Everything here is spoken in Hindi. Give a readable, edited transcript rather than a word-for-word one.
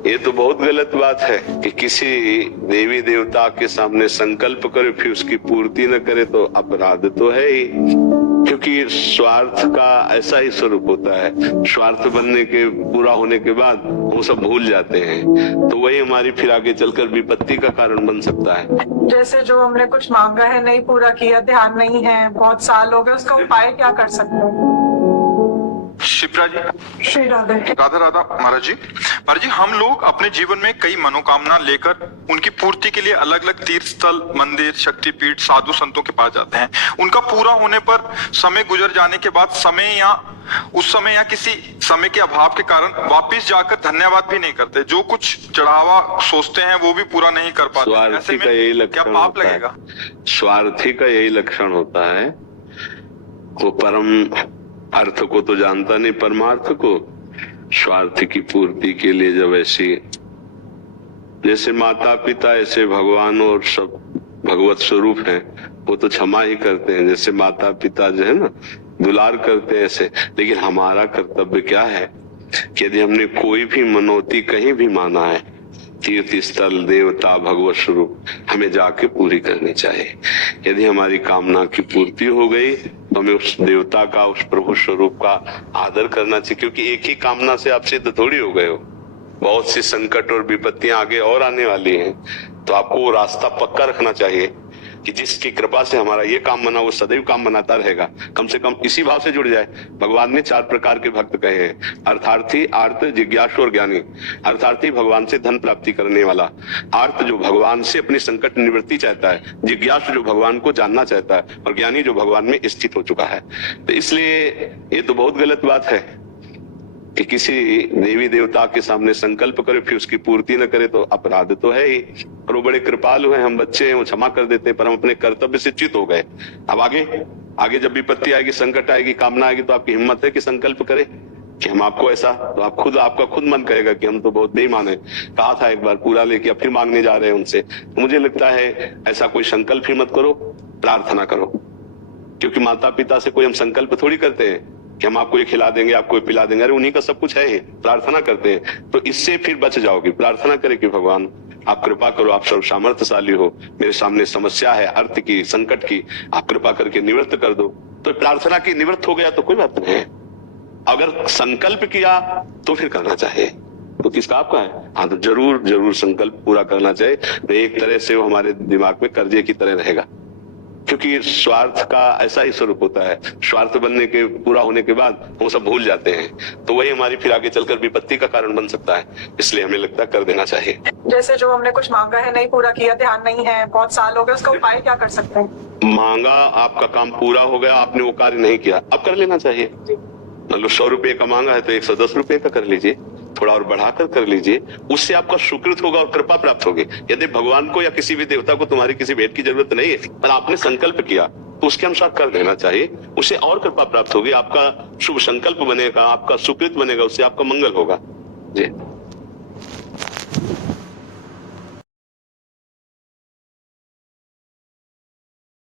ये तो बहुत गलत बात है कि किसी देवी देवता के सामने संकल्प करे फिर उसकी पूर्ति न करे, तो अपराध तो है ही। क्योंकि स्वार्थ का ऐसा ही स्वरूप होता है, स्वार्थ बनने के पूरा होने के बाद वो सब भूल जाते हैं, तो वही हमारी फिर आगे चलकर विपत्ति का कारण बन सकता है। जैसे जो हमने कुछ मांगा है नहीं पूरा किया, ध्यान नहीं है, बहुत साल हो गए, उसका उपाय क्या कर सकते हैं? शिप्रा जी, श्री राधे। राधा राधा। महाराज जी, हम लोग अपने जीवन में कई मनोकामना लेकर उनकी पूर्ति के लिए अलग अलग तीर्थ स्थल, मंदिर, शक्तिपीठ, साधु संतों के पास जाते हैं। उनका पूरा होने पर समय गुजर जाने के बाद उस समय या किसी समय के अभाव के कारण वापिस जाकर धन्यवाद भी नहीं करते, जो कुछ चढ़ावा सोचते हैं वो भी पूरा नहीं कर पाते। स्वार्थी का यही लक्षण क्या पाप लगेगा? स्वार्थी का यही लक्षण होता है। वो परम अर्थ को तो जानता नहीं, परमार्थ को। स्वार्थ की पूर्ति के लिए जब ऐसी, जैसे माता पिता ऐसे भगवान और सब भगवत स्वरूप हैं, वो तो क्षमा ही करते हैं। जैसे माता पिता जो है ना दुलार करते हैं ऐसे, लेकिन हमारा कर्तव्य क्या है कि यदि हमने कोई भी मनौती कहीं भी माना है, तीर्थ स्थल, देवता, भगवत स्वरूप, हमें जाके पूरी करनी चाहिए। यदि हमारी कामना की पूर्ति हो गई तो हमें उस देवता का, उस प्रभु स्वरूप का आदर करना चाहिए। क्योंकि एक ही कामना से आप सिद्ध थोड़ी हो गए हो, बहुत सी संकट और विपत्तियां आगे और आने वाली हैं। तो आपको वो रास्ता पक्का रखना चाहिए कि जिसकी कृपा से हमारा ये काम बना वो सदैव काम बनाता रहेगा। कम से कम इसी भाव से जुड़ जाए। भगवान ने 4 प्रकार के भक्त कहे हैं, अर्थार्थी, आर्त, जिज्ञासु और ज्ञानी। अर्थार्थी भगवान से धन प्राप्ति करने वाला, आर्त जो भगवान से अपनी संकट निवृत्ति चाहता है, जिज्ञासु जो भगवान को जानना चाहता है, और ज्ञानी जो भगवान में स्थित हो चुका है। तो इसलिए ये तो बहुत गलत बात है कि किसी देवी देवता के सामने संकल्प करे फिर उसकी पूर्ति न करे, तो अपराध तो है ही। और वो बड़े कृपालु हैं, हम बच्चे हैं, वो क्षमा कर देते हैं, पर हम अपने कर्तव्य से च्युत हो गए। अब आगे जब विपत्ति आएगी, संकट आएगी, कामना आएगी, तो आपकी हिम्मत है कि संकल्प करे कि हम आपको ऐसा, तो आपका खुद मन कहेगा कि हम तो बहुत बेईमान है। कहा था एक बार पूरा लेके अब फिर मांगने जा रहे हैं उनसे। तो मुझे लगता है ऐसा कोई संकल्प ही मत करो, प्रार्थना करो। क्योंकि माता पिता से कोई हम संकल्प थोड़ी करते हैं कि हम आपको ये खिला देंगे, आपको ये पिला देंगे, अरे उन्हीं का सब कुछ है। प्रार्थना करते हैं तो इससे फिर बच जाओगे। प्रार्थना करें कि भगवान आप कृपा करो, आप सर्व सामर्थ्यशाली हो, मेरे सामने समस्या है अर्थ की, संकट की, आप कृपा करके निवृत्त कर दो। तो प्रार्थना की निवृत्त हो गया तो कोई बात नहीं है। अगर संकल्प किया तो फिर करना चाहिए। तो किसका? आपका है। हाँ, तो जरूर संकल्प पूरा करना चाहिए। तो एक तरह से वो हमारे दिमाग में कर्जे की तरह रहेगा। क्योंकि स्वार्थ का ऐसा ही स्वरूप होता है, स्वार्थ बनने के पूरा होने के बाद वो सब भूल जाते हैं, तो वही हमारी फिर आगे चलकर विपत्ति का कारण बन सकता है। इसलिए हमें लगता है कर देना चाहिए। जैसे जो हमने कुछ मांगा है नहीं पूरा किया, ध्यान नहीं है, बहुत साल हो गए, उसका उपाय क्या कर सकते हैं? मांगा, आपका काम पूरा हो गया, आपने वो कार्य नहीं किया, अब कर लेना चाहिए। मतलब 100 रुपए का मांगा है तो 110 रुपए का कर लीजिए, थोड़ा और बढ़ाकर कर लीजिए। उससे आपका सुकृत होगा और कृपा प्राप्त होगी। यदि भगवान को या किसी भी देवता को तुम्हारी किसी भेंट की जरूरत नहीं है, पर आपने संकल्प किया तो उसके अनुसार कर देना चाहिए। उससे और कृपा प्राप्त होगी, आपका शुभ संकल्प बनेगा, आपका सुकृत बनेगा, उससे आपका मंगल होगा। जी।